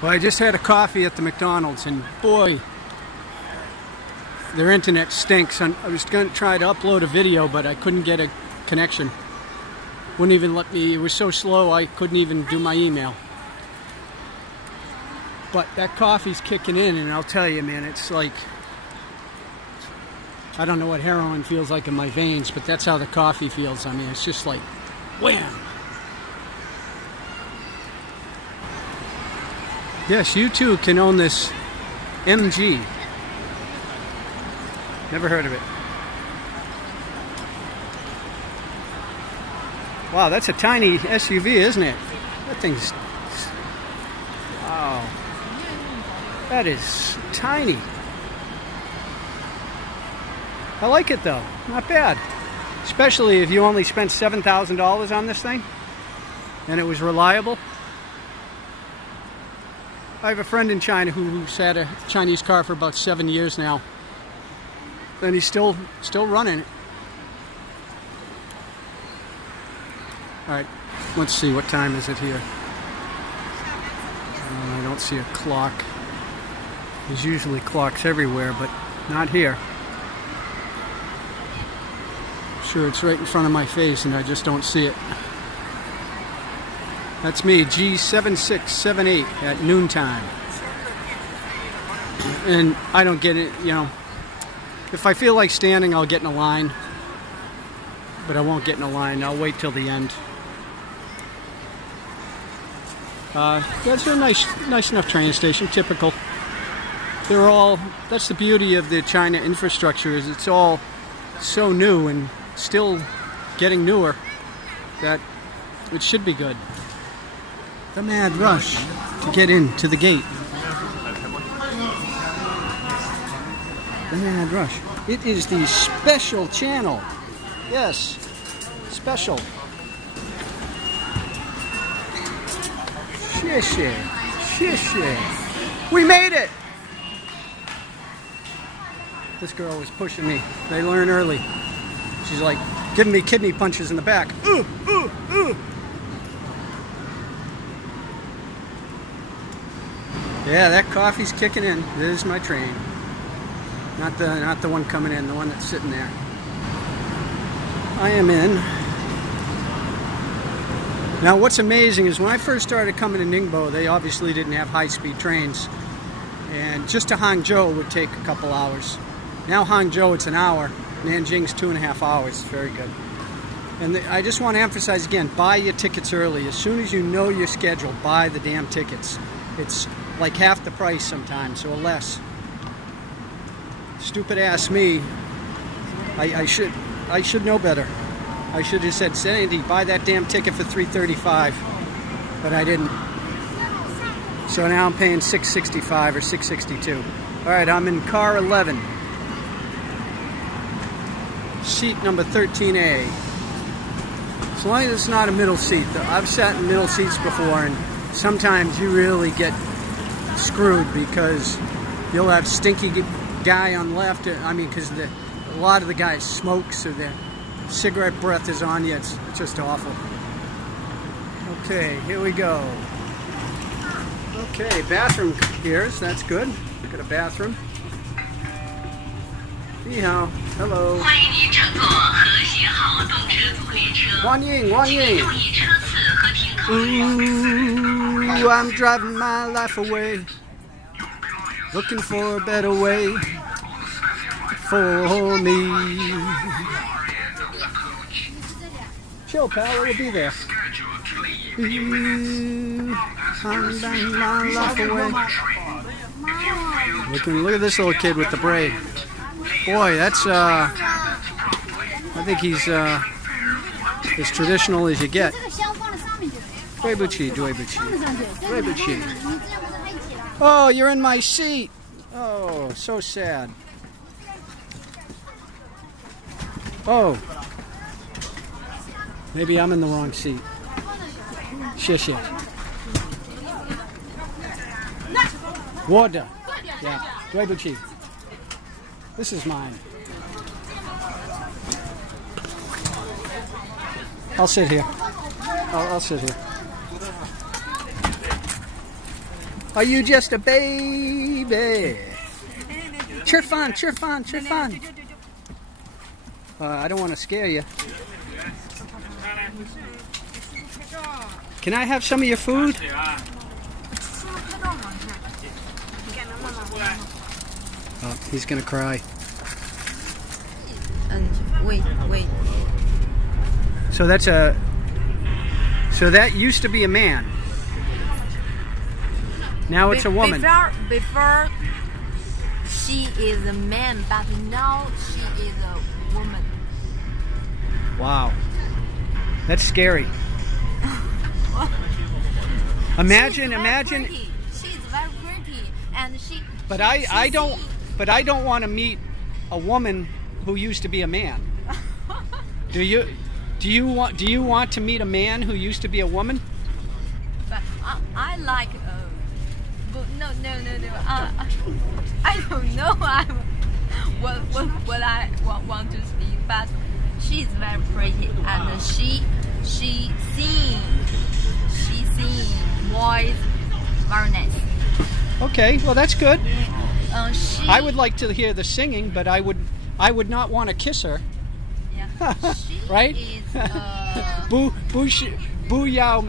Well, I just had a coffee at the McDonald's, and boy, their internet stinks. I was going to try to upload a video, but I couldn't get a connection. Wouldn't even let me. It was so slow I couldn't even do my email. But that coffee's kicking in, and I'll tell you, man, it's like, I don't know what heroin feels like in my veins, but that's how the coffee feels. I mean, it's just like wham. Yes, you too can own this MG. Never heard of it. Wow, that's a tiny SUV, isn't it? That thing's... Wow. That is tiny. I like it though. Not bad. Especially if you only spent $7,000 on this thing and it was reliable. I have a friend in China who's had a Chinese car for about 7 years now, and he's still running it. All right, let's see, what time is it here? I don't see a clock. There's usually clocks everywhere, but not here. I'm sure it's right in front of my face and I just don't see it. That's me, G7678 at noontime. And I don't get it, you know. If I feel like standing, I'll get in a line. But I won't get in a line. I'll wait till the end. That's a nice enough train station, typical. They're all, that's the beauty of the China infrastructure, is it's all so new and still getting newer that it should be good. The mad rush to get into the gate. The mad rush. It is the special channel. Yes, special. Shishi, shishi. We made it! This girl was pushing me. They learn early. She's like giving me kidney punches in the back. Ooh, ooh, ooh. Yeah, that coffee's kicking in. There's my train. Not the one coming in, the one that's sitting there. I am in. Now what's amazing is when I first started coming to Ningbo, they obviously didn't have high-speed trains. And just to Hangzhou would take a couple hours. Now Hangzhou it's an hour. Nanjing's 2.5 hours. Very good. And I just want to emphasize again, buy your tickets early. As soon as you know your schedule, buy the damn tickets. It's like half the price sometimes, or less. Stupid ass me. I should know better. I should have said, Sandy, buy that damn ticket for $335, but I didn't. So now I'm paying $665 or $662. All right, I'm in car 11, seat number 13A. As long as it's not a middle seat. I've sat in middle seats before, and sometimes you really get screwed because you'll have stinky guy on the left. I mean, because a lot of the guys smoke, so the cigarette breath is on you. It's just awful. Okay, here we go. Okay, bathroom here. That's good. Got a bathroom. Ni hao. Hello. 欢迎，欢迎. Ooh, I'm driving my life away, looking for a better way for me. Chill, pal, we'll be there. Ooh, I'm driving my life away. Look at this little kid with the braid. Boy, that's I think he's as traditional as you get. Oh, you're in my seat. Oh, so sad. Oh. Maybe I'm in the wrong seat. Shit. Water. Yeah. 对不起. This is mine. I'll sit here. I'll sit here. Are you just a baby? Chirp on, chirp on, chirp on. I don't want to scare you. Can I have some of your food? Oh, he's gonna cry. And wait. So that used to be a man. Now it's a woman. Before she is a man, but now she is a woman. Wow, that's scary. Imagine. She's very pretty, and she. But I don't want to meet a woman who used to be a man. Do you? Do you want to meet a man who used to be a woman? But I like. But no. I don't know. What I want to speak, but she's very pretty, and she sing voice very nice. Okay, well that's good. I would like to hear the singing, but I would not want to kiss her. Yeah. She right? Is, boo yow.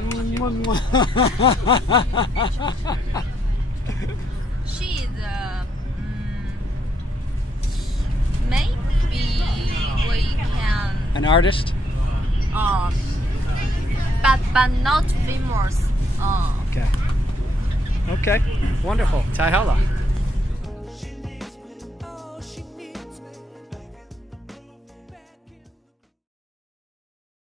She is maybe we can an artist. But not famous. Okay. Wonderful. Tai hala.